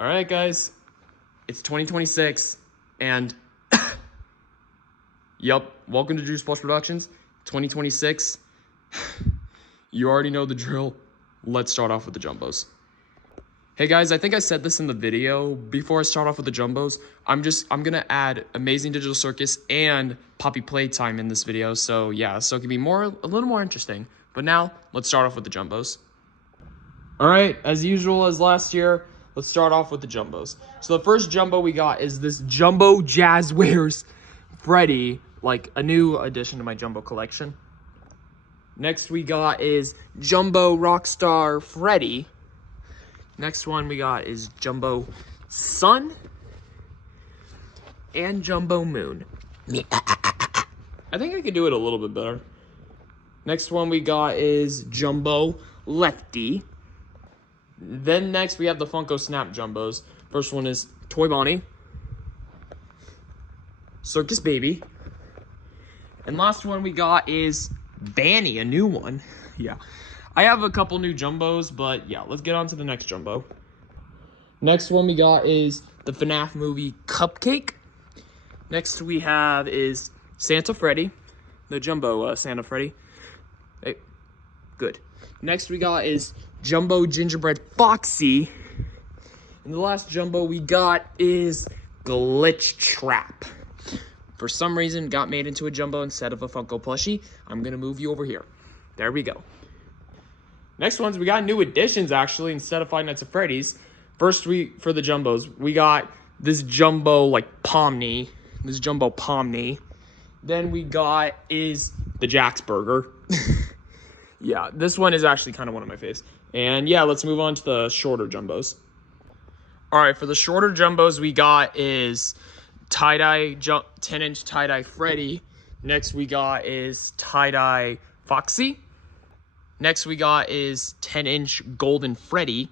All right, guys, it's 2026, and yep, welcome to YouTooz Plush Productions, 2026. You already know the drill. Let's start off with the jumbos. Hey guys, I think I said this in the video. Before I start off with the jumbos, I'm gonna add Amazing Digital Circus and Poppy Playtime in this video. So yeah, so it can be a little more interesting. But now, let's start off with the jumbos. All right, as usual as last year, let's start off with the jumbos. So the first jumbo we got is this Jumbo Jazwares Freddy, like a new addition to my jumbo collection. Next we got is Jumbo Rockstar Freddy. Next one we got is Jumbo Sun and Jumbo Moon. I think I could do it a little bit better. Next one we got is Jumbo Lefty. Then next we have the Funko Snap Jumbos. First one is Toy Bonnie, Circus Baby, and last one we got is Banny, a new one. Yeah, I have a couple new jumbos, but yeah, let's get on to the next jumbo. Next one we got is the FNAF movie Cupcake. Next we have is Santa Freddy, the jumbo Santa Freddy. Hey, good. Next we got is Jumbo Gingerbread Foxy. And the last jumbo we got is Glitch Trap. For some reason, got made into a jumbo instead of a Funko plushie. I'm gonna move you over here. There we go. Next ones, we got new additions actually instead of Five Nights at Freddy's. First, for the jumbos, we got this jumbo like Pomni. This jumbo Pomni. Then we got is the Jack's Burger. Yeah, this one is actually kind of one of my faves. And yeah, let's move on to the shorter jumbos. All right, for the shorter jumbos we got is tie-dye 10-inch tie-dye Freddy. Next we got is tie-dye Foxy. Next we got is 10-inch Golden Freddy.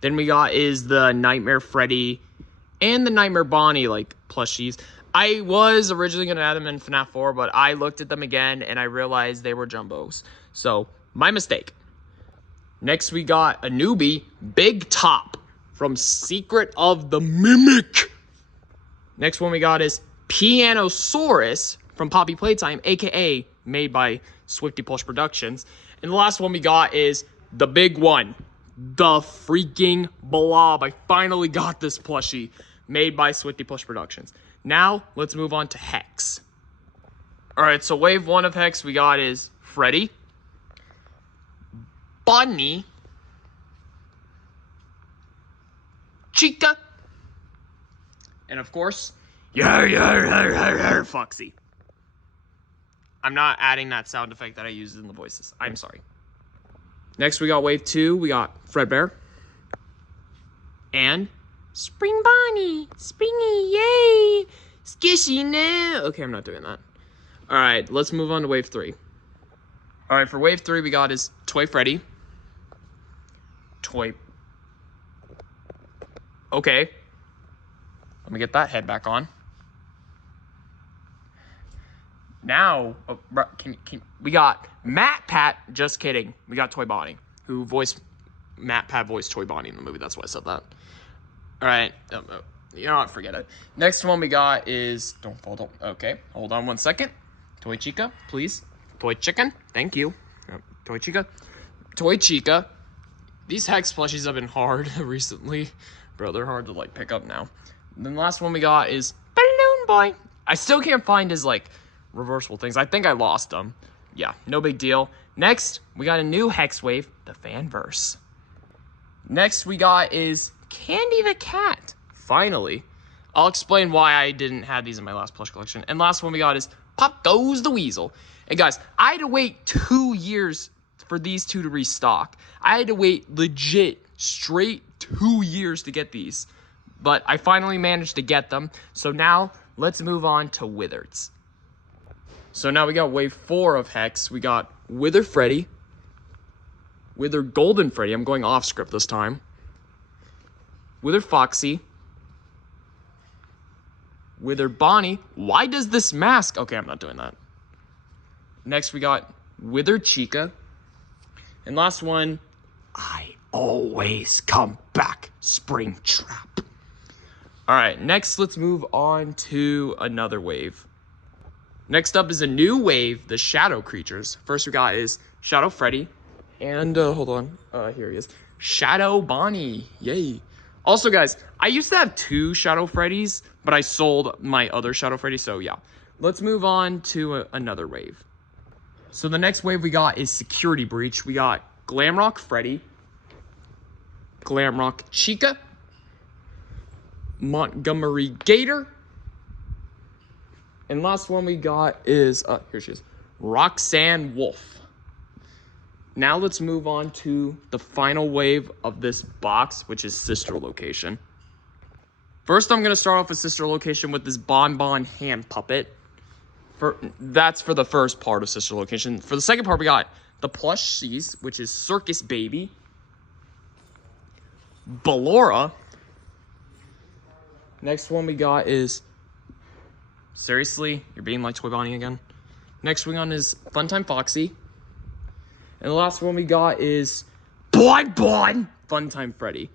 Then we got is the Nightmare Freddy and the Nightmare Bonnie like plushies. I was originally going to add them in FNAF 4, but I looked at them again and I realized they were jumbos. So, my mistake. Next we got a newbie, Big Top from Secret of the Mimic. Next one we got is Pianosaurus from Poppy Playtime, aka made by Swifty Plush Productions. And the last one we got is the big one, the freaking Blob. I finally got this plushie made by Swifty Plush Productions. Now, let's move on to Hex. Alright, so wave 1 of Hex we got is Freddy, Bunny, Chica, and of course, Foxy. I'm not adding that sound effect that I used in the voices. I'm sorry. Next, we got wave 2. We got Fredbear and Spring Bonnie. Springy, yay! Skishy now. Okay, I'm not doing that. All right, let's move on to wave 3. All right, for wave 3, we got is Toy Freddy. Toy. Okay. Let me get that head back on. Now, we got Matt Pat, just kidding. We got Toy Bonnie, who Matt Pat voiced Toy Bonnie in the movie. That's why I said that. All right. You know what? Forget it. Next one we got is, okay. Hold on one second. Toy Chica, please. Toy Chicken, thank you. Toy Chica. Toy Chica. These Hex plushies have been hard recently. Bro, they're hard to like pick up now. And then the last one we got is Balloon Boy. I still can't find his like reversible things. I think I lost them. Yeah, no big deal. Next, we got a new Hex wave, the Fanverse. Next we got is Candy the Cat. Finally. I'll explain why I didn't have these in my last plush collection. And last one we got is Pop Goes the Weasel. And guys, I had to wait 2 years for these two to restock. I had to wait legit straight 2 years to get these. But I finally managed to get them. So now, let's move on to Wizards. So now we got wave 4 of Hex. We got Wither Freddy. Wither Golden Freddy. I'm going off script this time. Wither Foxy. Wither Bonnie. Why does this mask? Okay, I'm not doing that. Next we got Wither Chica. And last one, I always come back, Springtrap. All right, next let's move on to another wave. Next up is a new wave, the Shadow Creatures. First we got is Shadow Freddy, and hold on, here he is, Shadow Bonnie, yay. Also guys, I used to have 2 Shadow Freddys, but I sold my other Shadow Freddy, so yeah. Let's move on to another wave. So the next wave we got is Security Breach. We got Glamrock Freddy, Glamrock Chica, Montgomery Gator, and last one we got is, here she is, Roxanne Wolf. Now let's move on to the final wave of this box, which is Sister Location. First, I'm going to start off with Sister Location with this Bonbon hand puppet. That's for the first part of Sister Location. For the second part, we got the Plushies, which is Circus Baby, Ballora. Next one we got is, seriously, you're being like Toy Bonnie again? Next one is Funtime Foxy. And the last one we got is Bon Funtime Freddy.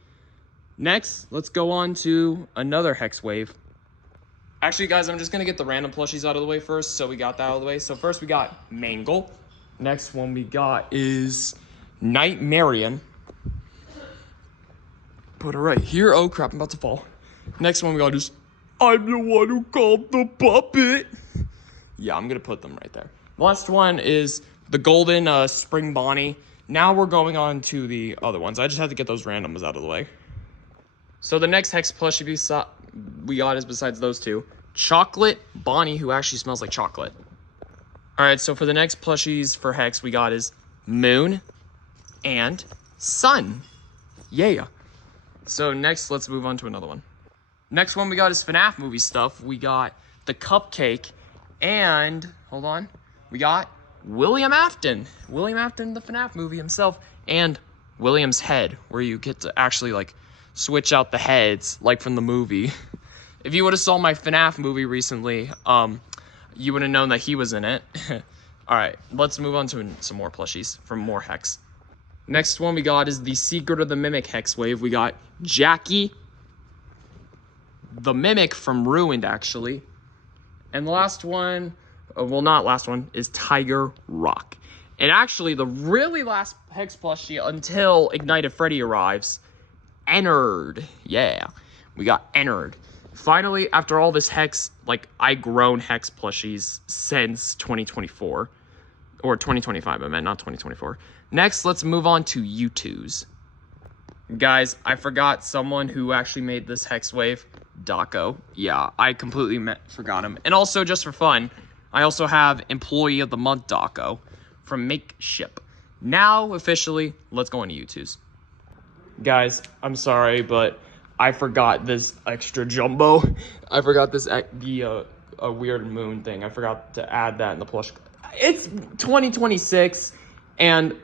Next, let's go on to another Hex Wave. Actually, guys, I'm just going to get the random plushies out of the way first, so we got that out of the way. So first we got Mangle. Next one we got is Nightmarian. Put it right here. Oh, crap, I'm about to fall. Next one we got is I'm the one who called the puppet. Yeah, I'm going to put them right there. Last one is the Golden Spring Bonnie. Now we're going on to the other ones. I just have to get those randoms out of the way. So the next Hex plushie we got is, besides those 2, Chocolate Bonnie, who actually smells like chocolate. Alright, so for the next plushies for Hex we got is Moon and Sun. Yeah. So next, let's move on to another one. Next one we got is FNAF movie stuff. We got the Cupcake and, hold on, we got William Afton. William Afton, the FNAF movie himself, and William's head, where you get to actually, like, switch out the heads, like from the movie. If you would have saw my FNAF movie recently, you would have known that he was in it. Alright, let's move on to some more plushies from more Hex. Next one we got is the Secret of the Mimic Hex Wave. We got Jackie, the Mimic from Ruined, actually. And the last one, well, not last one, is Tiger Rock. And actually, the really last Hex plushie until Ignited Freddy arrives, Ennard. Yeah, we got Ennard. Finally, after all this Hex, like, I grown Hex plushies since 2024. Or 2025, I meant, not 2024. Next, let's move on to YouTooz. Guys, I forgot someone who actually made this Hex wave. Daco. Yeah, I completely forgot him. And also, just for fun, I also have Employee of the Month Daco from Makeshift. Now, officially, let's go into YouTooz. Guys, I'm sorry, but I forgot this extra jumbo. I forgot this, a weird moon thing. I forgot to add that in the plush. It's 2026, and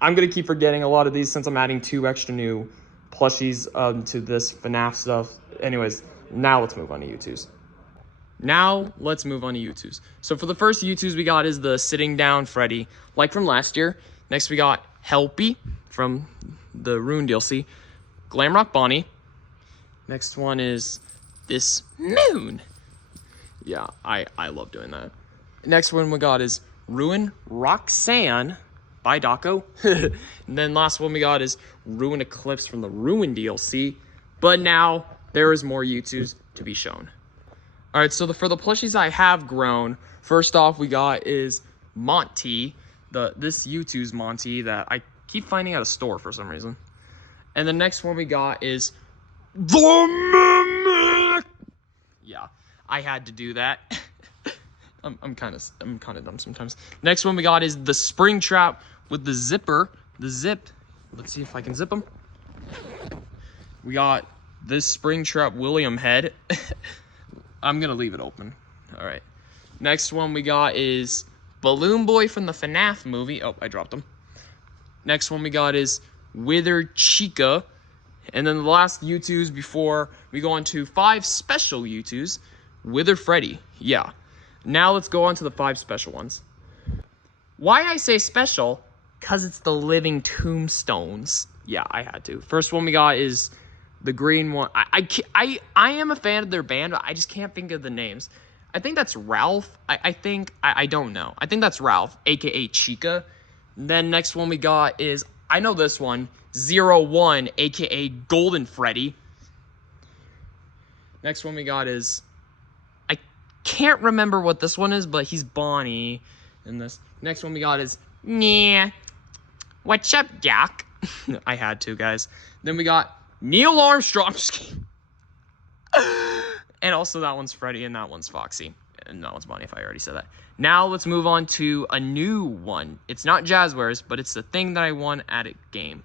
I'm going to keep forgetting a lot of these since I'm adding 2 extra new plushies to this FNAF stuff. Anyways, now let's move on to YouTooz. So for the first YouTooz we got is the Sitting Down Freddy, like from last year. Next we got Helpy from the Ruined DLC. Glamrock Bonnie. Next one is this Moon. Yeah, I love doing that. Next one we got is Ruin Roxanne by Daco. And then last one we got is Ruin Eclipse from the Ruin DLC. But now there is more YouTooz to be shown. Alright, so for the plushies I have grown, first off we got is Monty, this YouTooz Monty that I keep finding at a store for some reason. And the next one we got is the Mimic. Yeah, I had to do that. I'm kind of dumb sometimes. Next one we got is the Springtrap with the zipper, the zip. Let's see if I can zip them. We got this Springtrap William head. I'm gonna leave it open. All right. Next one we got is Balloon Boy from the FNAF movie. Oh, I dropped him. Next one we got is Withered Chica. And then the last YouTooz before we go on to 5 special YouTooz, Withered Freddy. Yeah. Now let's go on to the 5 special ones. Why I say special Because it's the living tombstones. Yeah, I had to. First one we got is the green one. I am a fan of their band, but I just can't think of the names. I think that's Ralph. I don't know. I think that's Ralph, a.k.a. Chica. Then next one we got is, I know this one, 01, a.k.a. Golden Freddy. Next one we got is, I can't remember what this one is, but he's Bonnie in this. Next one we got is, yeah, what's up, Jack? I had to, guys. Then we got Neil Armstrong. And also that one's Freddy and that one's Foxy. And that one's Bonnie, if I already said that. Now let's move on to a new one. It's not Jazwares, but it's the thing that I won at a game.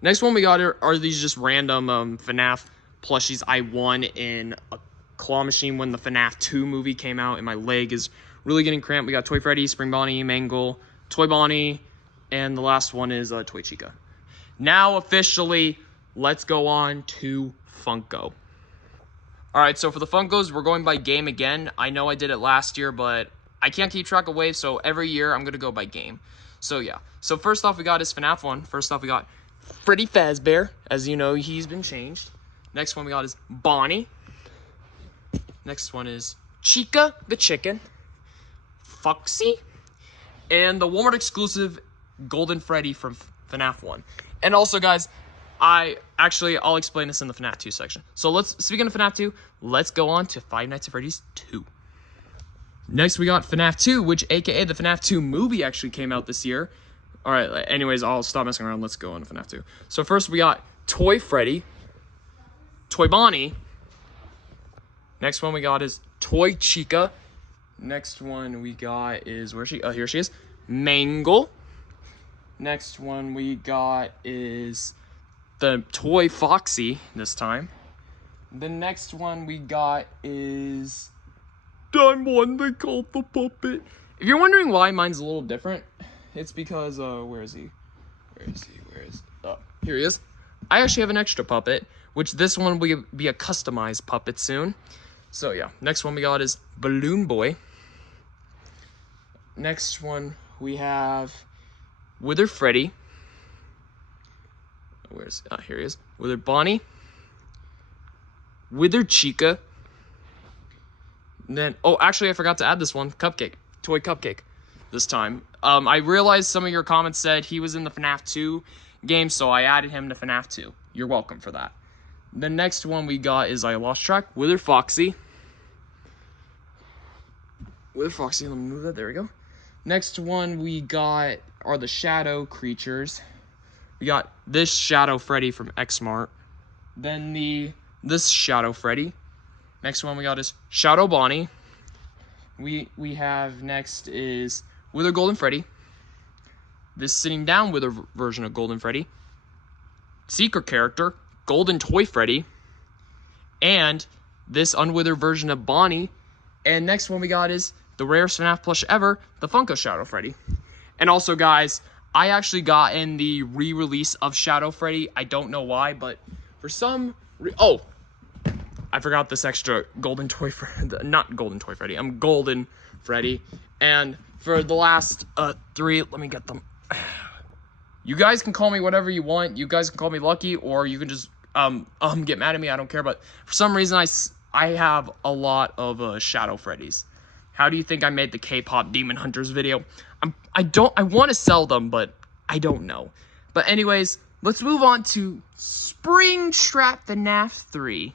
Next one we got are these just random FNAF plushies I won in a claw machine when the FNAF 2 movie came out, and my leg is really getting cramped. We got Toy Freddy, Spring Bonnie, Mangle, Toy Bonnie, and the last one is Toy Chica. Now officially, let's go on to Funko. Alright, so for the Funkos, we're going by game again. I know I did it last year, but I can't keep track of waves, so every year I'm going to go by game. So yeah. So first off we got is FNAF 1. First off we got Freddy Fazbear. As you know, he's been changed. Next one we got is Bonnie. Next one is Chica the Chicken. Foxy. And the Walmart exclusive Golden Freddy from FNAF 1. And also, guys, I'll explain this in the FNAF 2 section. So speaking of FNAF 2, let's go on to Five Nights at Freddy's 2. Next, we got FNAF 2, which, aka the FNAF 2 movie, actually came out this year. All right, anyways, I'll stop messing around. Let's go on to FNAF 2. So first, we got Toy Freddy, Toy Bonnie. Next one we got is Toy Chica. Next one we got is, where's she? Oh, here she is. Mangle. Next one we got is the Toy Foxy this time. The next one we got is I'm one they called the puppet. If you're wondering why mine's a little different, it's because where is he? Oh, here he is. I actually have an extra puppet, which this one will be a customized puppet soon. So yeah, next one we got is Balloon Boy. Next one we have Wither Freddy. Here he is. Wither Bonnie. Wither Chica. And then, oh, actually, I forgot to add this one. Cupcake. Toy Cupcake. This time. I realized some of your comments said he was in the FNAF 2 game, so I added him to FNAF 2. You're welcome for that. The next one we got is, I lost track, Wither Foxy. Wither Foxy, let me move that. There we go. Next one we got are the Shadow Creatures. We got this Shadow Freddy from Xmart. Then this Shadow Freddy. Next one we got is Shadow Bonnie. We have next is Wither Golden Freddy. This sitting down Wither version of Golden Freddy. Secret character, Golden Toy Freddy. And this unwithered version of Bonnie. And next one we got is the rarest FNAF plush ever, the Funko Shadow Freddy. And also, guys, I actually got in the re-release of Shadow Freddy. I don't know why, but for some oh, I forgot this extra Golden Toy Freddy. Not Golden Toy Freddy. I'm Golden Freddy. And for the last 3, let me get them. You guys can call me whatever you want. You guys can call me Lucky, or you can just get mad at me. I don't care. But for some reason, I have a lot of Shadow Freddys. How do you think I made the K-pop Demon Hunters video? I want to sell them, but I don't know. But anyways, let's move on to Springtrap FNAF 3.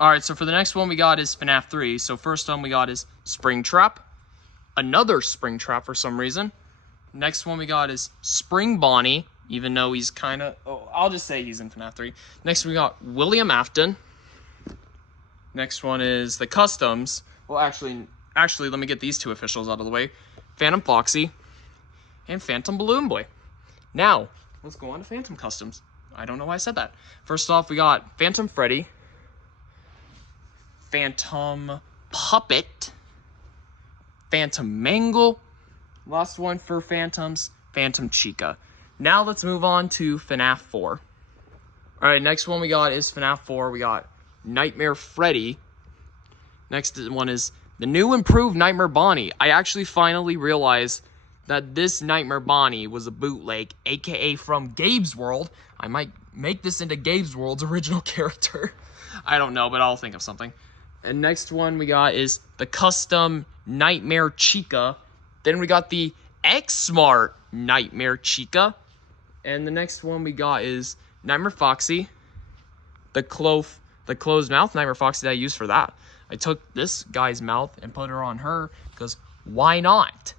Alright, so for the next one we got is FNAF 3. So first one we got is Springtrap. Another Springtrap for some reason. Next one we got is Spring Bonnie, even though he's kind of... Oh, I'll just say he's in FNAF 3. Next we got William Afton. Next one is the Customs. Well, actually, let me get these 2 officials out of the way. Phantom Foxy and Phantom Balloon Boy. Now, let's go on to Phantom Customs. I don't know why I said that. First off, we got Phantom Freddy, Phantom Puppet, Phantom Mangle. Last one for Phantoms, Phantom Chica. Now let's move on to FNAF 4. Alright, next one we got is FNAF 4. We got Nightmare Freddy. Next one is the new improved Nightmare Bonnie. I actually finally realized that this Nightmare Bonnie was a bootleg, aka from Gabe's World. I might make this into Gabe's World's original character. I don't know, but I'll think of something. And next one we got is the custom Nightmare Chica. Then we got the X-Smart Nightmare Chica. And the next one we got is Nightmare Foxy. The closed mouth Nightmare Foxy that I used for that. I took this guy's mouth and put her on her because why not?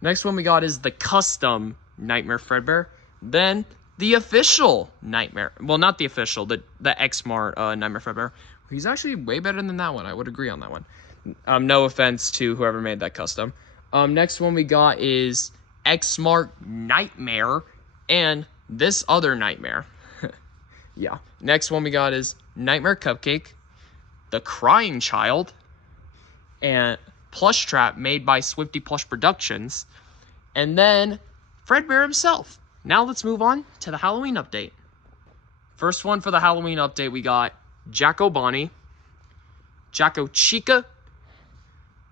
Next one we got is the custom Nightmare Fredbear. Then the official Nightmare. Well, not the official, the X-Smart Nightmare Fredbear. He's actually way better than that one. I would agree on that one. No offense to whoever made that custom. Next one we got is X-Smart Nightmare and this other Nightmare. Yeah. Next one we got is Nightmare Cupcake, the Crying Child, and Plush Trap made by Swifty Plush Productions, and then Fredbear himself. Now let's move on to the Halloween update. First one for the Halloween update, we got Jacko Bonnie, Jacko Chica,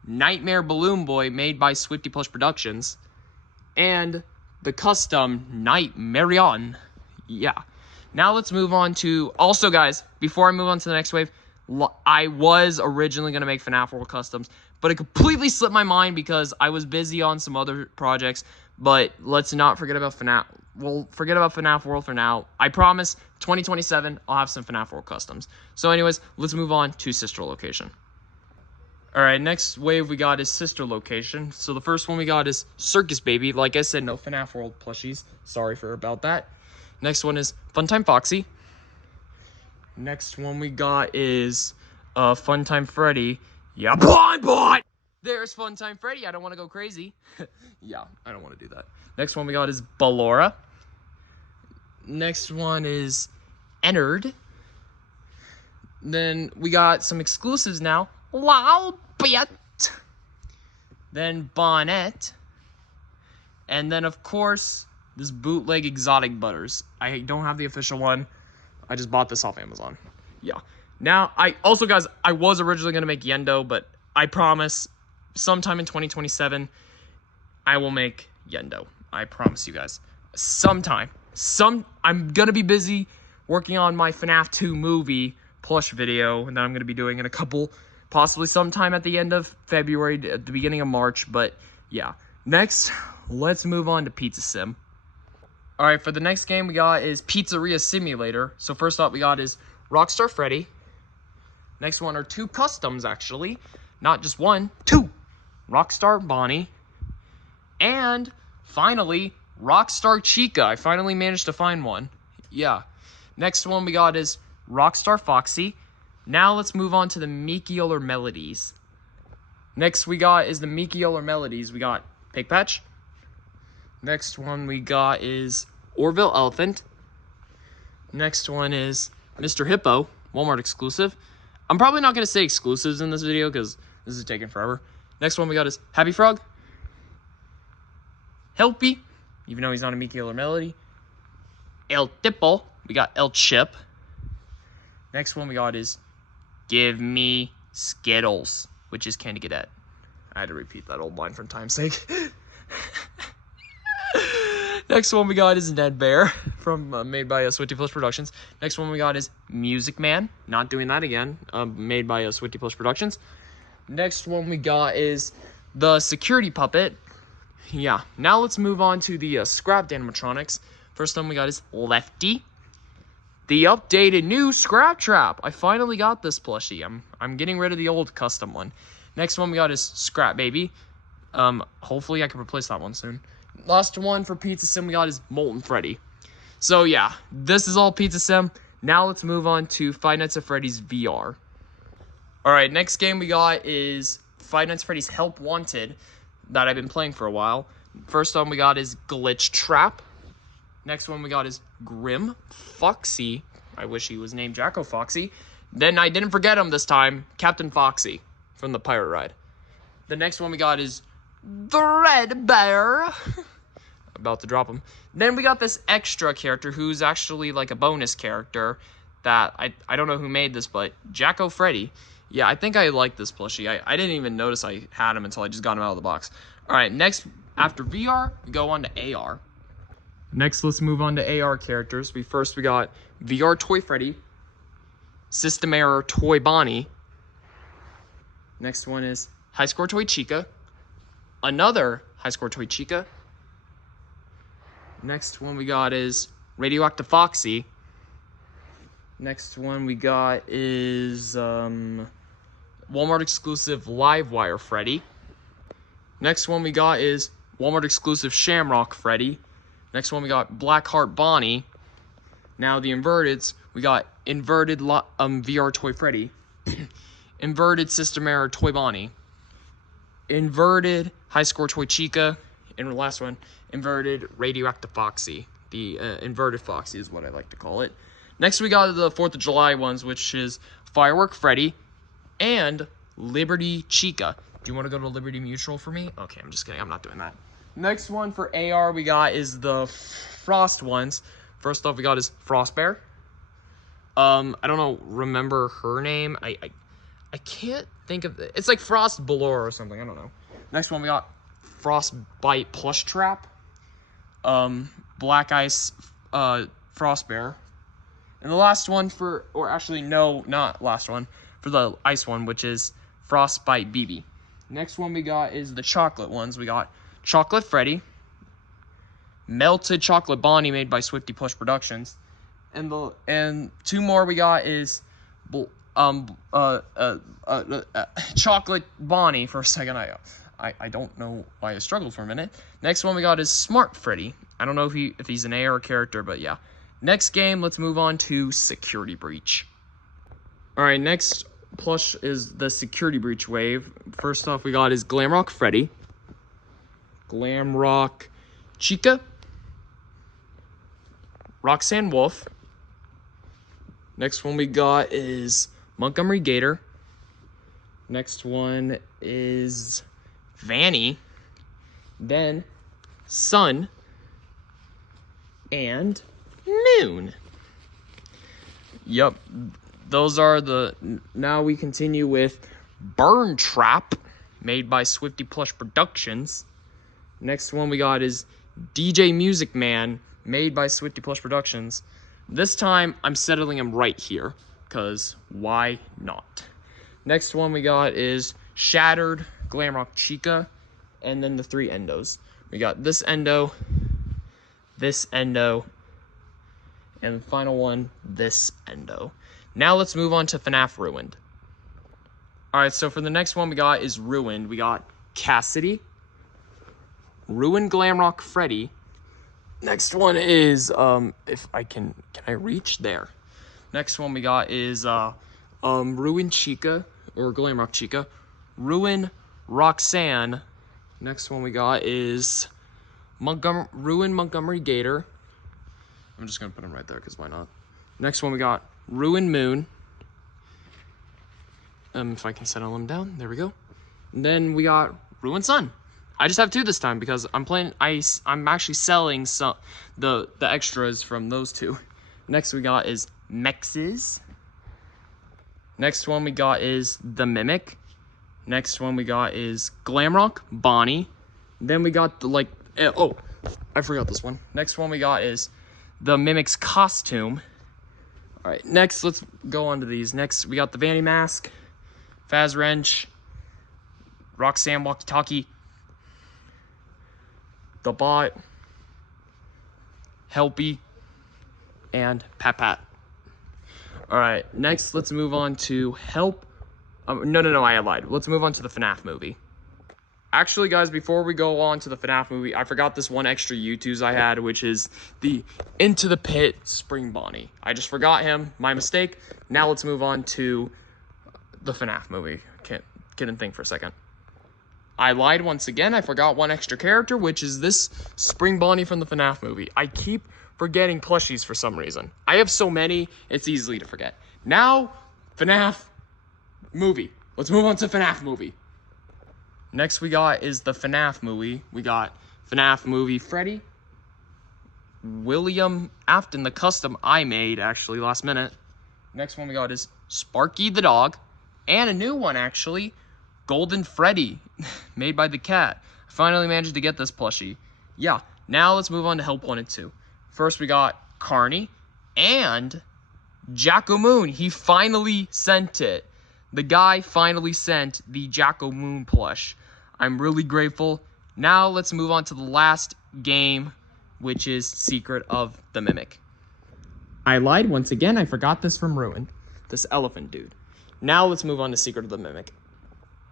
Nightmare Balloon Boy made by Swifty Plush Productions, and the custom Nightmarion. Yeah. Now let's move on to... Also, guys, before I move on to the next wave, I was originally going to make FNAF World Customs, but it completely slipped my mind because I was busy on some other projects. But let's not forget about FNAF. We'll forget about FNAF World for now. I promise, 2027, I'll have some FNAF World Customs. So anyways, let's move on to Sister Location. Alright, next wave we got is Sister Location. So the first one we got is Circus Baby. Like I said, no FNAF World plushies. Sorry for about that. Next one is Funtime Foxy. Next one we got is Funtime Freddy. Yeah, bot! There's Funtime Freddy. I don't want to go crazy. Yeah, I don't want to do that. Next one we got is Ballora. Next one is Ennard. Then we got some exclusives now. Wow, bet. Then Bonnet. And then, of course, this bootleg Exotic Butters. I don't have the official one. I just bought this off Amazon. Yeah. Now, guys, I was originally going to make Yendo, but I promise sometime in 2027, I will make Yendo. I promise you guys. Sometime. I'm going to be busy working on my FNAF 2 movie plush video, and then I'm going to be doing in a couple, possibly sometime at the end of February, at the beginning of March, but yeah. Next, let's move on to Pizza Sim. Alright, for the next game we got is Pizzeria Simulator. So first up we got is Rockstar Freddy. Next one are two customs, actually. Not just one, two. Rockstar Bonnie. And, finally, Rockstar Chica. I finally managed to find one. Yeah. Next one we got is Rockstar Foxy. Now let's move on to the Mickey Yoler Melodies. Next we got is the Mickey Yoler Melodies. We got Pig Patch. Next one we got is Orville Elephant. Next one is Mr. Hippo, Walmart exclusive. I'm probably not going to say exclusives in this video because this is taking forever. Next one we got is Happy Frog. Helpy, even though he's not a Mickey Yoler Melody. El Tipo, we got El Chip. Next one we got is Give Me Skittles, which is Candy Cadet. I had to repeat that old line for time's sake. Next one we got is Ned Bear, from made by Swifty Plush Productions. Next one we got is Music Man, not doing that again, made by Swifty Plush Productions. Next one we got is the Security Puppet. Yeah, now let's move on to the scrapped animatronics. First one we got is Lefty, the updated new Scrap Trap. I finally got this plushie. I'm getting rid of the old custom one. Next one we got is Scrap Baby. Hopefully I can replace that one soon. Last one for Pizza Sim we got is Molten Freddy. So yeah, this is all Pizza Sim. Now let's move on to Five Nights at Freddy's VR. Alright, next game we got is Five Nights at Freddy's Help Wanted that I've been playing for a while. First one we got is Glitch Trap. Next one we got is Grim Foxy. I wish he was named Jacko Foxy. Then I didn't forget him this time, Captain Foxy from the Pirate Ride. The next one we got is the Red Bear. About to drop him. Then we got this extra character who's actually like a bonus character that I don't know who made this, but Jacko Freddy. Yeah, I think I like this plushie. I didn't even notice I had him until I just got him out of the box. Alright, next After VR, we go on to AR. Next, let's move on to AR characters. We got VR Toy Freddy, System Error Toy Bonnie. Next one is High Score Toy Chica, another High Score Toy Chica. Next one we got is Radioactive Foxy. Next one we got is Walmart exclusive Livewire Freddy. Next one we got is Walmart exclusive Shamrock Freddy. Next one we got Blackheart Bonnie. Now the inverteds, we got inverted VR Toy Freddy, inverted System Error Toy Bonnie, inverted High Score Toy Chica, and the last one, inverted Radioactive Foxy. The inverted Foxy is what I like to call it. Next we got the 4th of July ones, which is Firework Freddy and Liberty Chica. Do you want to go to Liberty Mutual for me? Okay, I'm just kidding. I'm not doing that. Next one for AR we got is the Frost ones. First off, we got is Frost Bear. I don't remember her name. I can't think of it. It's like Frost Balor or something. I don't know. Next one we got Frostbite Plush Trap. Black Ice Frost Bear. And the last one or actually no, not last one, for the ice one, which is Frostbite BB. Next one we got is the chocolate ones. We got Chocolate Freddy, Melted Chocolate Bonnie made by Swifty Plush Productions, and two more we got is Chocolate Bonnie. For a second, I don't know why I struggled for a minute. Next one we got is Smart Freddy. I don't know if he's an AR character, but yeah. Next game, let's move on to Security Breach. All right, next plush is the Security Breach wave. First off, we got is Glamrock Freddy, Glamrock Chica, Roxanne Wolf. Next one we got is Montgomery Gator. Next one is Vanny. Then Sun and Moon. Yup, those are the... Now we continue with Burn Trap, made by Swifty Plush Productions. Next one we got is DJ Music Man, made by Swifty Plush Productions. This time, I'm settling him right here, because why not? Next one we got is Shattered Glamrock Chica, and then the 3 endos. We got this endo, and the final one, this endo. Now let's move on to FNAF Ruined. Alright, so for the next one we got is Ruined. We got Cassidy, Ruined Glamrock Freddy. Next one is, if I can I reach there? Next one we got is, Ruined Chica, or Glamrock Chica. Ruined Roxanne. Next one we got is Ruined Montgomery Gator. I'm just gonna put him right there, because why not? Next one we got Ruined Moon. If I can settle him down, there we go. And then we got Ruined Sun. I just have 2 this time because I'm actually selling the extras from those 2. Next we got is Mexes. Next one we got is The Mimic. Next one we got is Glamrock Bonnie. Then we got the oh, I forgot this one. Next one we got is The Mimic's costume. All right, next let's go on to these. Next we got the Vanny Mask, Faz Wrench, Roxanne Walkie Talkie, the Bot, Helpy, and Pat Pat. All right, next let's move on to Help. No, I lied. Let's move on to the FNAF movie. Actually, guys, before we go on to the FNAF movie, I forgot this one extra YouTooz I had, which is the Into the Pit Spring Bonnie. I just forgot him. My mistake. Now let's move on to the FNAF movie. Couldn't think for a second. I lied once again. I forgot one extra character, which is this Spring Bonnie from the FNAF movie. I keep forgetting plushies for some reason. I have so many, it's easy to forget. Now, FNAF movie. Let's move on to FNAF movie. Next we got is the FNAF movie. We got FNAF movie Freddy, William Afton, the custom I made actually last minute. Next one we got is Sparky the dog, and a new one actually, Golden Freddy, made by the cat. Finally managed to get this plushie. Yeah, now let's move on to Help 1 and 2. First, we got Carney and Jacko Moon. He finally sent it. The guy finally sent the Jacko Moon plush. I'm really grateful. Now let's move on to the last game, which is Secret of the Mimic. I lied once again. I forgot this from Ruin. This elephant dude. Now let's move on to Secret of the Mimic.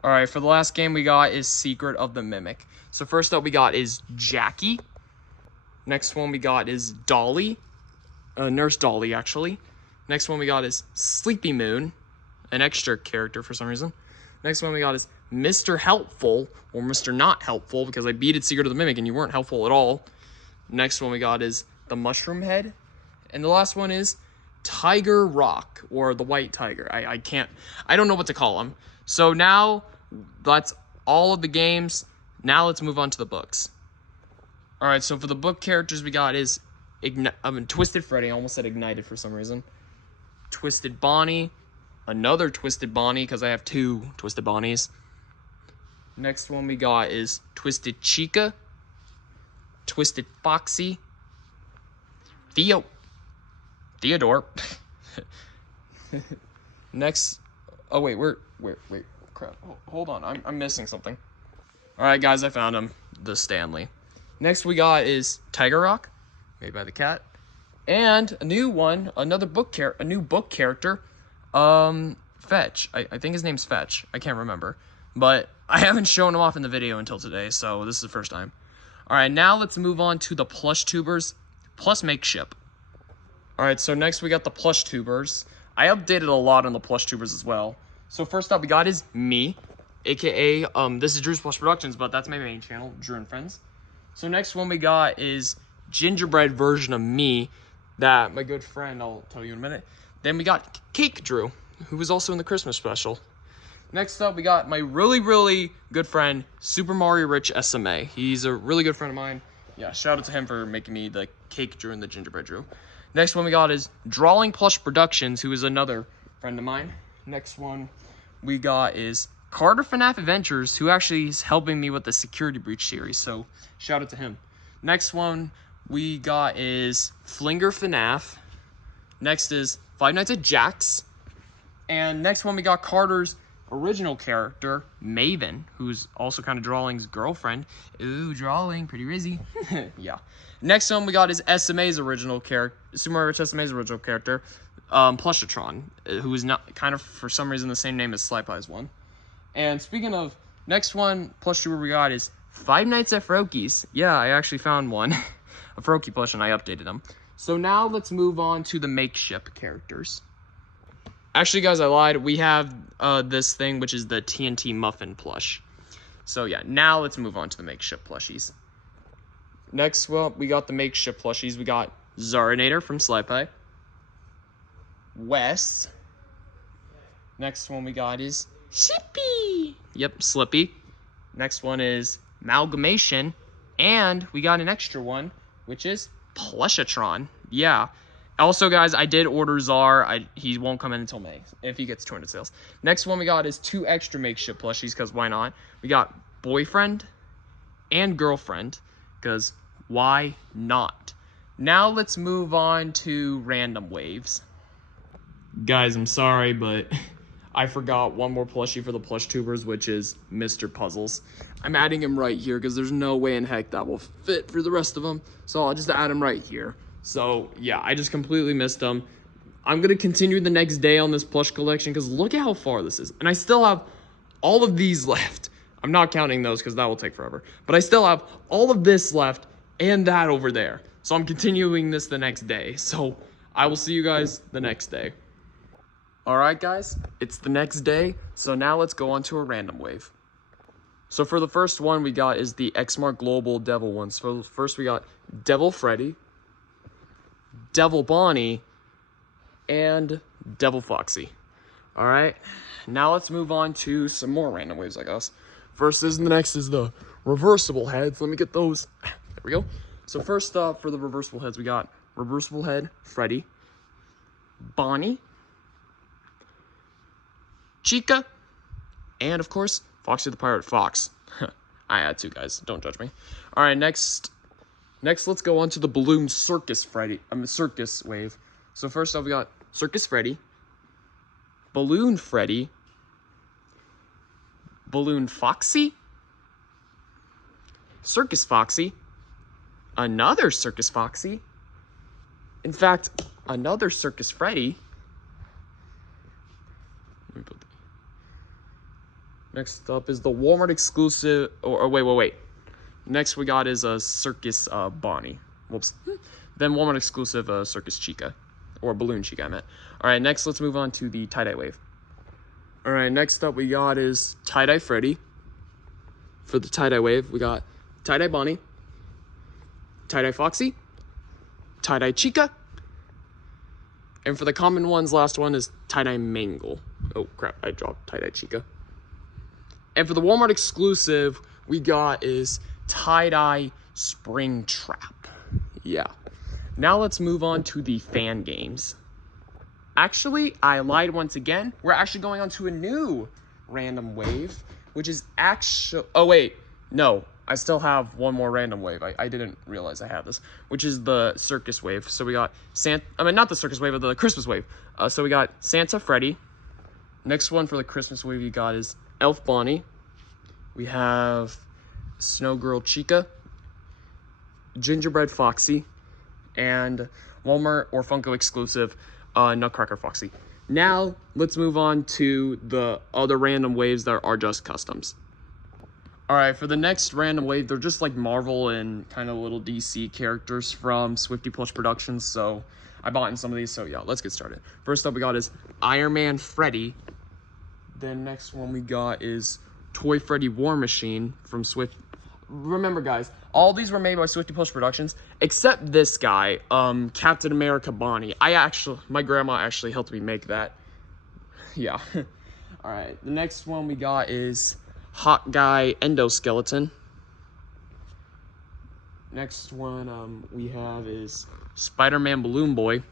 All right, for the last game we got is Secret of the Mimic. So first up we got is Jackie. Next one we got is Dolly. Nurse Dolly, actually. Next one we got is Sleepy Moon, an extra character for some reason. Next one we got is Mr. Helpful, or Mr. Not Helpful, because I beat it Secret of the Mimic and you weren't helpful at all. Next one we got is the Mushroom Head. And the last one is Tiger Rock, or the White Tiger. I don't know what to call him. So now, that's all of the games. Now let's move on to the books. Alright, so for the book characters we got is Twisted Freddy. I almost said Ignited for some reason. Twisted Bonnie. Another Twisted Bonnie, because I have 2 Twisted Bonnies. Next one we got is Twisted Chica. Twisted Foxy. Theodore. Next. Oh, wait, wait. Crap. Hold on. I'm missing something. Alright, guys, I found him. The Stanley. Next we got is Tiger Rock, made by the cat. And a new one, a new book character, Fetch. I think his name's Fetch. I can't remember. But I haven't shown him off in the video until today, so this is the first time. Alright, now let's move on to the plush tubers plus makeshift. Alright, so next we got the plush tubers. I updated a lot on the plush tubers as well. So first up we got is me, aka, this is Drew's Plush Productions, but that's my main channel, Drew and Friends. So next one we got is gingerbread version of me, that my good friend, I'll tell you in a minute. Then we got Cake Drew, who was also in the Christmas special. Next up we got my really good friend, Super Mario Rich SMA. He's a really good friend of mine. Yeah, shout out to him for making me the Cake Drew and the gingerbread Drew. Next one we got is Drawing Plush Productions, who is another friend of mine. Next one we got is Carter FNAF Adventures, who actually is helping me with the Security Breach series, so shout out to him. Next one we got is Flinger FNAF. Next is Five Nights at Jack's. And next one we got Carter's original character, Maven, who's also kind of Drawling's girlfriend. Ooh, Drawling, pretty rizzy. Yeah. Next one we got is SMA's original character, Super Mario Rich SMA's original character, Plushatron, who is not kind of for some reason the same name as Sly Pie's one. And speaking of, next one plush tuber we got is Five Nights at Froakies. Yeah, I actually found one, a Froakie plush, and I updated them. So now let's move on to the makeshift characters. Actually, guys, I lied. We have this thing, which is the TNT Muffin plush. So yeah, now let's move on to the makeshift plushies. Next, well, we got the makeshift plushies. We got Zarinator from Sly Pie. Wes. Next one we got is Slippy. Yep, Slippy. Next one is Amalgamation. And we got an extra one, which is Plushatron. Yeah. Also, guys, I did order Zar. He won't come in until May, if he gets 200 sales. Next one we got is 2 extra makeshift plushies, because why not? We got Boyfriend and Girlfriend, because why not? Now let's move on to random waves. Guys, I'm sorry, but I forgot one more plushie for the plush tubers, which is Mr. Puzzles. I'm adding him right here because there's no way in heck that will fit for the rest of them. So I'll just add him right here. So yeah, I just completely missed him. I'm going to continue the next day on this plush collection because look at how far this is. And I still have all of these left. I'm not counting those because that will take forever. But I still have all of this left and that over there. So I'm continuing this the next day. So I will see you guys the next day. Alright guys, it's the next day, so now let's go on to a random wave. So for the first one we got is the Xmark Global Devil ones. So first we got Devil Freddy, Devil Bonnie, and Devil Foxy. Alright, now let's move on to some more random waves, I guess. First is, the next is the reversible heads. Let me get those. There we go. So first up for the reversible heads we got Reversible Head Freddy, Bonnie, Chica, and of course, Foxy the Pirate Fox. I had to, guys. Don't judge me. All right, next, let's go on to the balloon circus circus wave. So first off, we got Circus Freddy, Balloon Freddy, Balloon Foxy, Circus Foxy, another Circus Foxy, in fact, another Circus Freddy. Let me put that. Next up is the Walmart exclusive, wait. Next we got is a Circus Bonnie. Whoops. Then Walmart exclusive Circus Chica, or Balloon Chica I meant. All right, next let's move on to the tie-dye wave. All right, next up we got is tie-dye Freddy. For the tie-dye wave, we got tie-dye Bonnie, tie-dye Foxy, tie-dye Chica, and for the common ones, last one is tie-dye Mangle. Oh crap, I dropped tie-dye Chica. And for the Walmart exclusive, we got is tie-dye Springtrap. Yeah. Now let's move on to the fan games. Actually, I lied once again. We're actually going on to a new random wave, which is actually... Oh, wait. No, I still have one more random wave. I didn't realize I had this, which is the circus wave. So we got not the circus wave, but the Christmas wave. So we got Santa Freddy. Next one for the Christmas wave you got is Elf Bonnie. We have Snow Girl Chica, Gingerbread Foxy, and Walmart or Funko exclusive Nutcracker Foxy. Now, let's move on to the other random waves that are just customs. Alright, for the next random wave, they're just like Marvel and kind of little DC characters from Swifty Plush Productions, so I bought in some of these, so yeah, let's get started. First up we got is Iron Man Freddy. Then next one we got is Toy Freddy War Machine from Swift. Remember, guys, all these were made by Swifty Plush Productions, except this guy, Captain America Bonnie. My grandma actually helped me make that. Yeah. All right, the next one we got is Hot Guy Endoskeleton. Next one we have is Spider-Man Balloon Boy,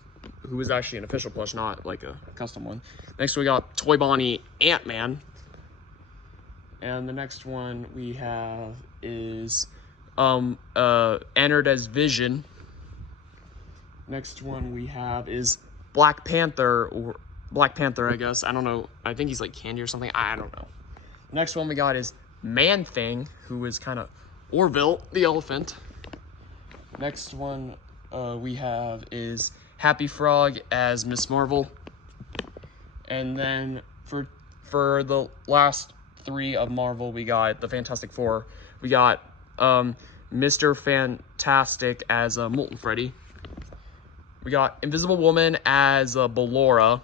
who is actually an official plush, not like a custom one. Next we got Toy Bonnie Ant-Man. And the next one we have is entered as Vision. Next one we have is Black Panther, I guess. I don't know. I think he's like candy or something. I don't know. Next one we got is Man-Thing, who is kind of Orville the elephant. Next one we have is Happy Frog as Miss Marvel. And then for the last three of Marvel, we got the Fantastic Four. We got Mr. Fantastic as Molten Freddy. We got Invisible Woman as Ballora.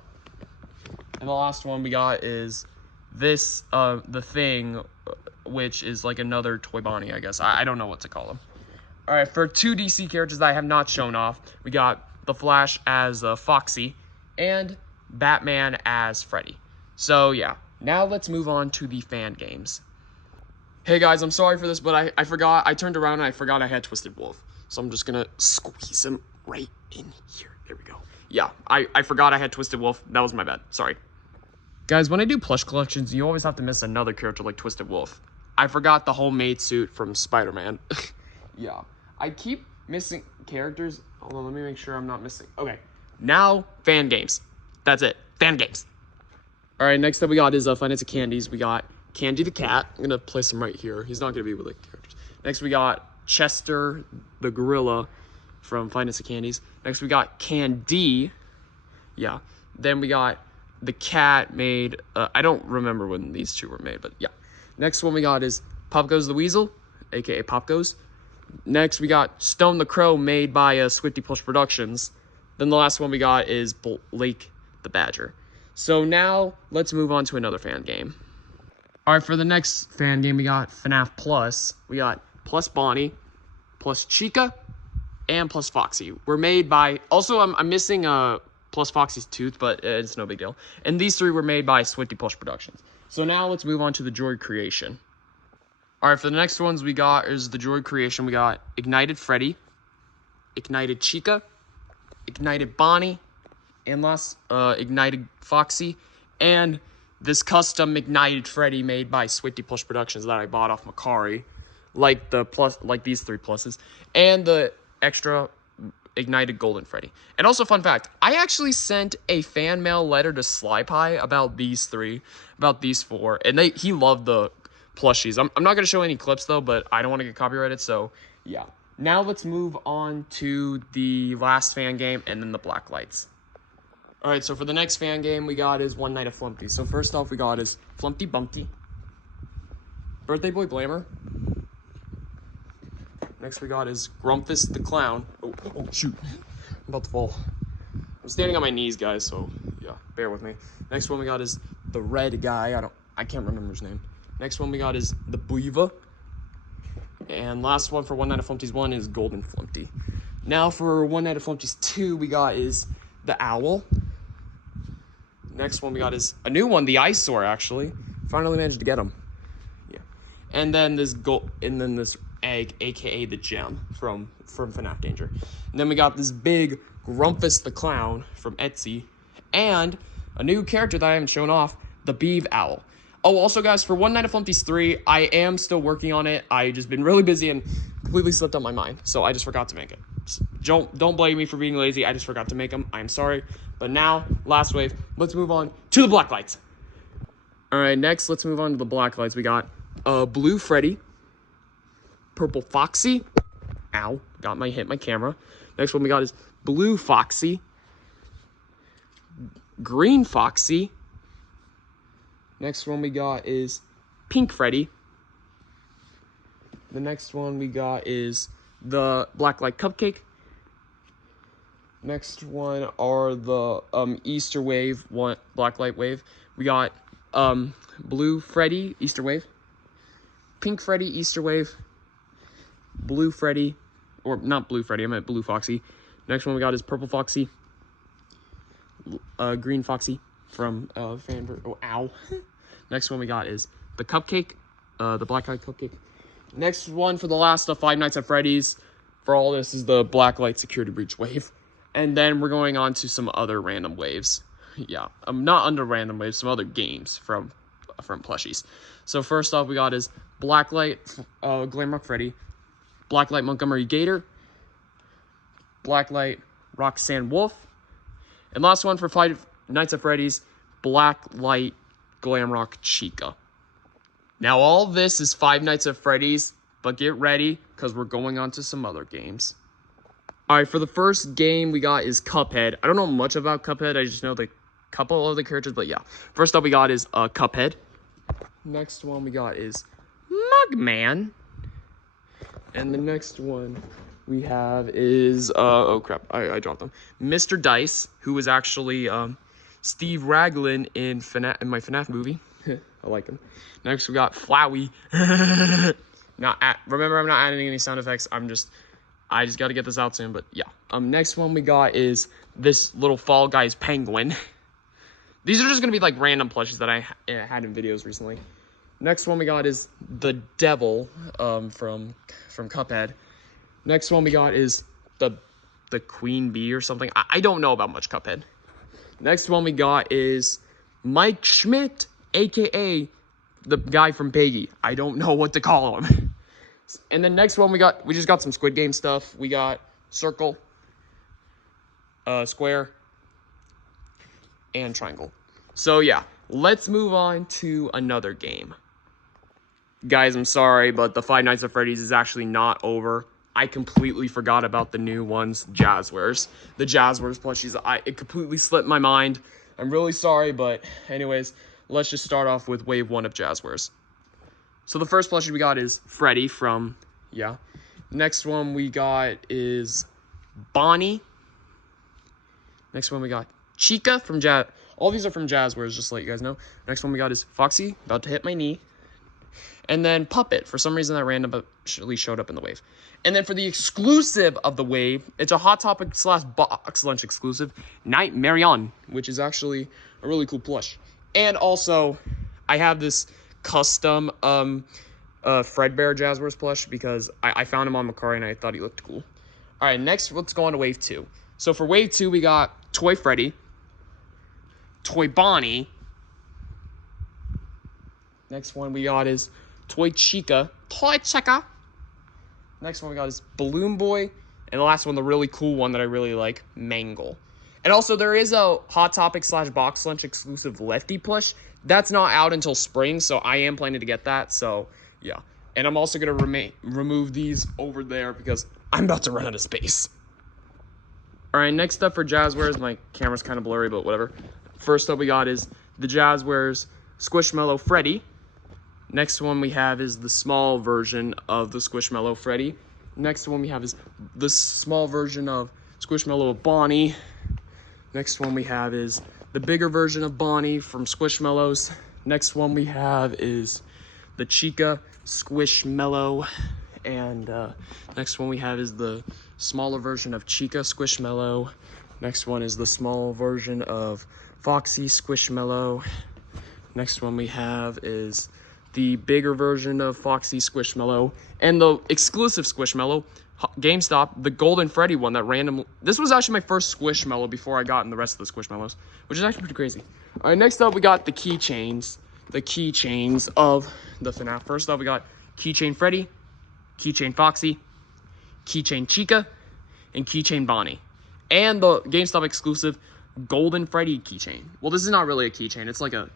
And the last one we got is this, The Thing, which is like another Toy Bonnie, I guess. I don't know what to call them. All right, for two DC characters that I have not shown off, we got The Flash as Foxy and Batman as Freddy. So yeah, now let's move on to the fan games. Hey guys, I'm sorry for this, but I forgot. I turned around and I forgot I had Twisted Wolf. So I'm just gonna squeeze him right in here. There we go. Yeah, I forgot I had Twisted Wolf. That was my bad. Sorry. Guys, when I do plush collections, you always have to miss another character like Twisted Wolf. I forgot the homemade suit from Spider-Man. Yeah, I keep missing characters. Hold on, let me make sure I'm not missing. Okay, now fan games. That's it, fan games. All right, next up we got is Finance of Candies. We got Candy the Cat. I'm gonna place him right here. He's not gonna be with like characters. Next we got Chester the Gorilla from Finance of Candies. Next we got Candy. Yeah. Then we got the cat made. I don't remember when these two were made, but yeah. Next one we got is Pop Goes the Weasel, aka Pop Goes. Next we got Stone the Crow, made by Swifty Plush Productions. Then the last one we got is Blake the Badger. So now let's move on to another fan game. All right, for the next fan game we got FNAF Plus. We got Plus Bonnie, Plus Chica, and Plus Foxy. We're made by. Also, I'm missing Plus Foxy's tooth, but it's no big deal. And these three were made by Swifty Plush Productions. So now let's move on to the Droid Creation. All right, for the next ones we got is the Droid Creation. We got Ignited Freddy, Ignited Chica, Ignited Bonnie, and last Ignited Foxy, and this custom Ignited Freddy made by Swifty Plush Productions that I bought off Macari. like these 3 pluses, and the extra ignited golden Freddy. And also, fun fact, I actually sent a fan mail letter to Sly Pie about these 4, and he loved the plushies. I'm not gonna show any clips though, but I don't want to get copyrighted, so yeah. Now let's move on to the last fan game and then the Blacklights. All right, so for the next fan game we got is One Night of Flumpty. So first off we got is Flumpty Bumpty, Birthday Boy Blammer. Next we got is Grumpus the Clown. Oh, shoot, I'm about to fall. I'm standing on my knees, guys, so yeah, bear with me. Next one we got is the red guy. I can't remember his name. Next one we got is the Beaver. And last one for One Night of Flumpty's 1 is Golden Flumpty. Now for One Night of Flumpty's 2 we got is the Owl. Next one we got is a new one, the Eyesore, actually. Finally managed to get him. Yeah. And then this egg, aka the gem from FNAF Danger. And then we got this big Grumpus the Clown from Etsy. And a new character that I haven't shown off, the Beeve Owl. Oh, also guys, for One Night of Flumpty's 3, I am still working on it. I just been really busy and completely slipped on my mind. So I just forgot to make it. Don't blame me for being lazy. I just forgot to make them. I'm sorry. But now, last wave, let's move on to the Blacklights. All right, next, let's move on to the Blacklights. We got Blue Freddy, Purple Foxy. Ow, hit my camera. Next one we got is Blue Foxy, Green Foxy. Next one we got is Pink Freddy. The next one we got is the Blacklight Cupcake. Next one are the Easter Wave Blacklight Wave. We got Blue Freddy Easter Wave, Pink Freddy Easter Wave, Blue Freddy, or not Blue Freddy, I meant Blue Foxy. Next one we got is Purple Foxy, Green Foxy from ow. Next one we got is the Cupcake, the Blacklight Cupcake. Next one for the last of Five Nights at Freddy's. For all this is the Blacklight Security Breach Wave. And then we're going on to some other random waves. Yeah, not under random waves, some other games from plushies. So first off we got is Blacklight Glamrock Freddy, Blacklight Montgomery Gator, Blacklight Roxanne Wolf, and last one for Five Nights at Freddy's, Blacklight Glamrock Chica. Now all this is Five Nights at Freddy's, but get ready because we're going on to some other games. All right, for the first game we got is Cuphead. I don't know much about Cuphead. I just know the couple of the characters, but yeah. First up we got is Cuphead. Next one we got is Mugman. And the next one we have is, oh crap, I dropped them. Mr. Dice, who was actually Steve Raglan in my FNAF movie. I like him. Next we got Flowey. Remember, I'm not adding any sound effects. I just got to get this out soon, but yeah. Next one we got is this little Fall Guys penguin. These are just going to be like random plushies that I had in videos recently. Next one we got is the devil from Cuphead. Next one we got is the queen bee or something. I don't know about much Cuphead. Next one we got is Mike Schmidt, aka the guy from Peggy. I don't know what to call him. And then next one we just got some Squid Game stuff. We got circle, square, and triangle. So yeah, let's move on to another game. Guys, I'm sorry, but the Five Nights at Freddy's is actually not over. I completely forgot about the new ones, Jazwares. The Jazwares plushies, it completely slipped my mind. I'm really sorry, but anyways, let's just start off with wave 1 of Jazwares. So the first plushie we got is Freddy from, yeah. Next one we got is Bonnie. Next one we got Chica from all these are from Jazwares, just to let you guys know. Next one we got is Foxy, about to hit my knee. And then Puppet, for some reason that randomly showed up in the wave. And then for the exclusive of the wave, it's a Hot Topic / Box Lunch exclusive, Nightmare On, which is actually a really cool plush. And also, I have this custom Fredbear Jazwares plush because I found him on Macari and I thought he looked cool. All right, next let's go on to wave 2. So for wave 2, we got Toy Freddy, Toy Bonnie. Next one we got is Toy Chica. Toy Chica. Next one we got is Balloon Boy. And the last one, the really cool one that I really like, Mangle. And also, there is a Hot Topic / Box Lunch exclusive Lefty plush. That's not out until spring, so I am planning to get that. So, yeah. And I'm also going to remove these over there because I'm about to run out of space. All right, next up for Jazwares. My camera's kind of blurry, but whatever. First up we got is the Jazwares Squishmallow Freddy. Next one we have is the small version of the Squishmallow Freddy. Next one we have is the small version of Squishmallow Bonnie. Next one we have is the bigger version of Bonnie from Squishmallows. Next one we have is the Chica Squishmallow. And next one we have is the smaller version of Chica Squishmallow. Next one is the small version of Foxy Squishmallow. Next one we have is the bigger version of Foxy Squishmallow. And the exclusive Squishmallow, GameStop, the Golden Freddy one that randomly... This was actually my first Squishmallow before I got in the rest of the Squishmallows, which is actually pretty crazy. All right, next up we got the keychains. The keychains of the FNAF. First up we got Keychain Freddy, Keychain Foxy, Keychain Chica, and Keychain Bonnie. And the GameStop exclusive Golden Freddy keychain. Well, this is not really a keychain. It's like a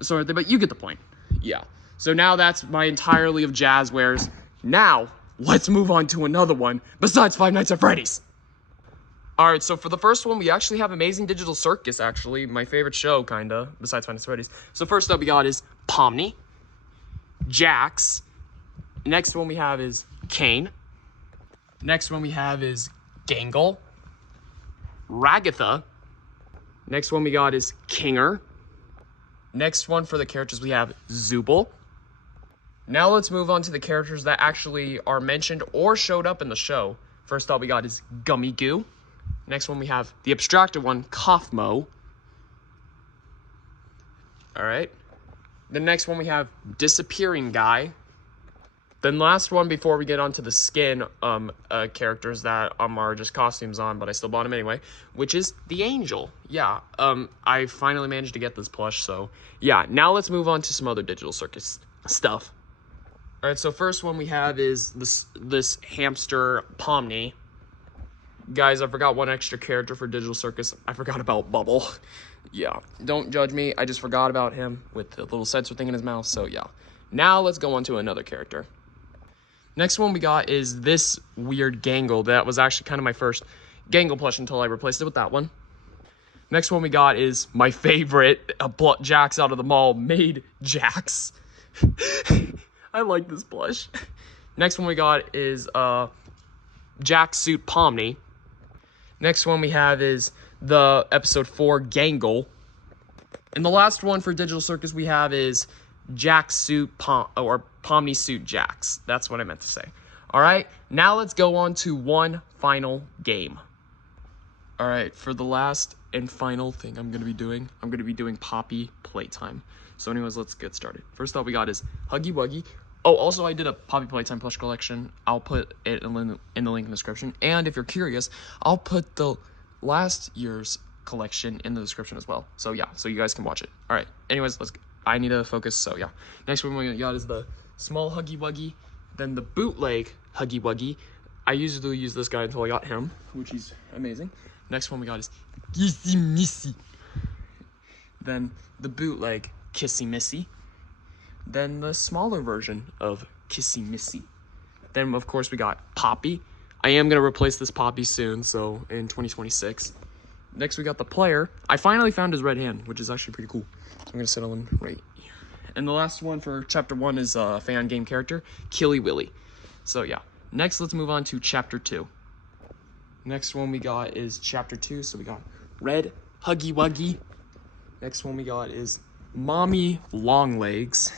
sort of thing, but you get the point. Yeah. So now that's my entirely of Jazwares. Now, let's move on to another one besides Five Nights at Freddy's. All right, so for the first one, we actually have Amazing Digital Circus, actually. My favorite show, kinda, besides Five Nights at Freddy's. So first up we got is Pomni, Jax. Next one we have is Kane. Next one we have is Gangle, Ragatha. Next one we got is Kinger. Next one for the characters we have Zooble. Now let's move on to the characters that actually are mentioned or showed up in the show. First up we got is Gummy Goo. Next one we have the abstracted one, Kaufmo. All right. The next one we have Disappearing Guy. Then last one before we get onto the skin characters that are just costumes on, but I still bought them anyway, which is the Angel. Yeah, I finally managed to get this plush, so yeah. Now let's move on to some other Digital Circus stuff. All right, so first one we have is this hamster Pomni. Guys, I forgot one extra character for Digital Circus. I forgot about Bubble. Yeah, don't judge me. I just forgot about him with the little sensor thing in his mouth, so yeah. Now let's go on to another character. Next one we got is this weird Gangle. That was actually kind of my first Gangle plush until I replaced it with that one. Next one we got is my favorite, Jax out of the mall, made Jax. I like this plush. Next one we got is Jax Suit Pomni. Next one we have is the episode 4 Gangle. And the last one for Digital Circus we have is Jax Suit Pomni Suit Jax. That's what I meant to say. All right, now let's go on to one final game. All right, for the last and final thing I'm going to be doing Poppy Playtime. So anyways, let's get started. First up we got is Huggy Wuggy. Oh, also I did a Poppy Playtime plush collection. I'll put it in the link in the description. And if you're curious, I'll put the last year's collection in the description as well. So yeah, so you guys can watch it. All right, anyways, I need to focus, so yeah. Next one we got is the small Huggy Wuggy, then the bootleg Huggy Wuggy. I usually use this guy until I got him, which is amazing. Next one we got is Kissy Missy. Then the bootleg Kissy Missy. Then the smaller version of Kissy Missy. Then of course we got Poppy. I am going to replace this Poppy soon, so in 2026. Next we got the player. I finally found his red hand, which is actually pretty cool. So I'm going to settle him right here. And the last one for chapter 1 is a fan game character, Killy Willy. So yeah. Next, let's move on to chapter 2. Next one we got is chapter 2. So we got Red Huggy Wuggy. Next one we got is Mommy Longlegs.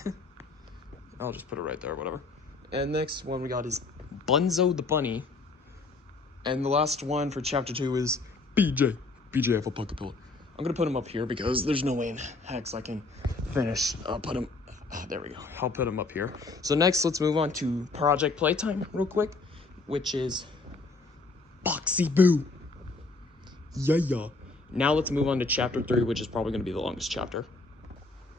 I'll just put it right there, whatever. And next one we got is Bunzo the Bunny. And the last one for chapter 2 is BJ Alpha Pocket Pillar. I'm going to put him up here because there's no way in hex I can finish. I'll put him, there we go. I'll put him up here. So next, let's move on to Project Playtime real quick, which is Boxy Boo. Yeah. Now let's move on to chapter 3, which is probably going to be the longest chapter.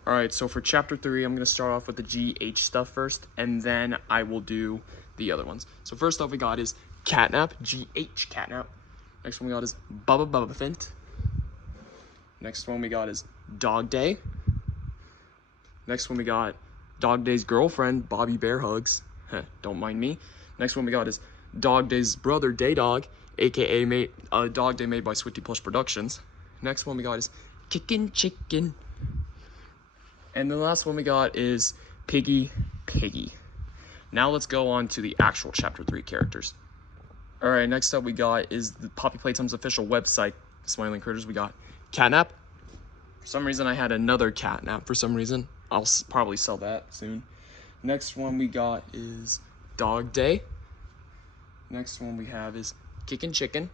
All right, so for chapter 3, I'm going to start off with the GH stuff first, and then I will do the other ones. So first off we got is Catnap, G-H, Catnap. Next one we got is Bubba Fint. Next one we got is Dog Day. Next one we got Dog Day's girlfriend, Bobby Bear Hugs. Don't mind me. Next one we got is Dog Day's brother, Day Dog, aka Dog Day made by Swifty Plush Productions. Next one we got is Kickin' Chicken. And the last one we got is Piggy. Now let's go on to the actual Chapter 3 characters. Alright, next up we got is the Poppy Playtime's official website, Smiling Critters. We got Catnap. For some reason I had another Catnap for some reason. I'll probably sell that soon. Next one we got is Dog Day. Next one we have is Kickin' Chicken.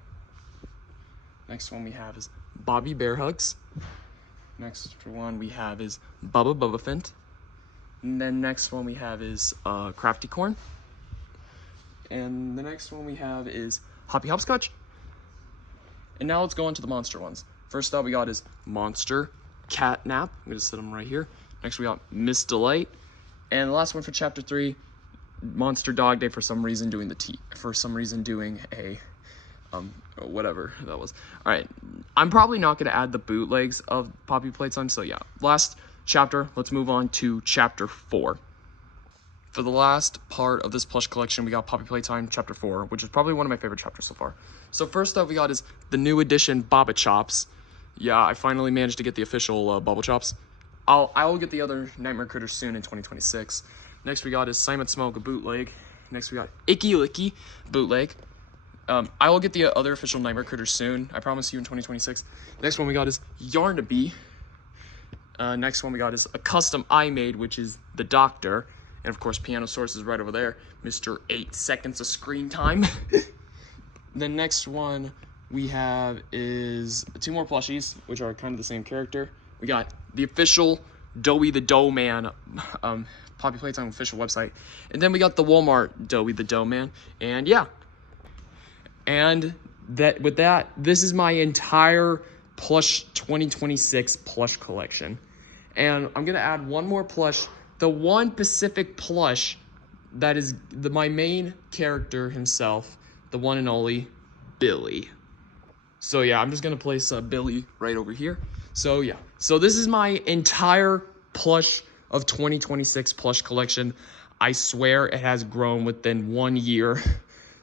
Next one we have is Bobby Bear Hugs. Next one we have is Bubba Fint. And then next one we have is Crafty Corn. And the next one we have is Hoppy Hopscotch. And now let's go on to the monster ones. First up we got is Monster Catnap. I'm gonna set them right here. Next we got Miss Delight. And the last one for Chapter 3, Monster Dog Day, for some reason doing a whatever that was. Alright, I'm probably not going to add the bootlegs of Poppy Playtime, so yeah. Last chapter, let's move on to Chapter 4. For the last part of this plush collection, we got Poppy Playtime Chapter 4, which is probably one of my favorite chapters so far. So first up we got is the new edition Baba Chops. Yeah, I finally managed to get the official Bubble Chops. I will get the other Nightmare Critters soon in 2026. Next we got is Simon Smoke, a bootleg. Next we got Icky Licky, bootleg. I will get the other official Nightmare Critters soon. I promise you in 2026. Next one we got is Yarnaby. Next one we got is a custom I made, which is the Doctor. And of course, Piano Source is right over there. Mr. 8 seconds of screen time. The next one we have is 2 more plushies, which are kind of the same character. We got the official Doughy the Dough Man, Poppy Playtime official website. And then we got the Walmart Doughy the Dough Man. And yeah. And with that, this is my entire Plush 2026 plush collection. And I'm going to add one more plush. The one Pacific plush that is my main character himself. The one and only Billy. So yeah, I'm just going to place Billy right over here. So yeah, so this is my entire plush of 2026 plush collection. I swear it has grown within 1 year.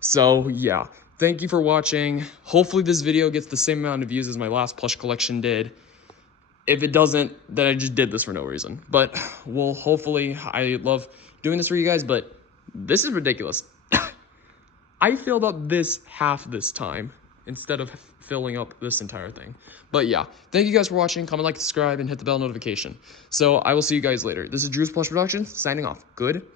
So yeah, thank you for watching. Hopefully this video gets the same amount of views as my last plush collection did. If it doesn't, then I just did this for no reason. But well, hopefully, I love doing this for you guys, but this is ridiculous. I filled up this half this time instead of filling up this entire thing. But yeah, thank you guys for watching. Comment, like, subscribe, and hit the bell notification. So I will see you guys later. This is Drew's Plush Productions, signing off. Goodbye.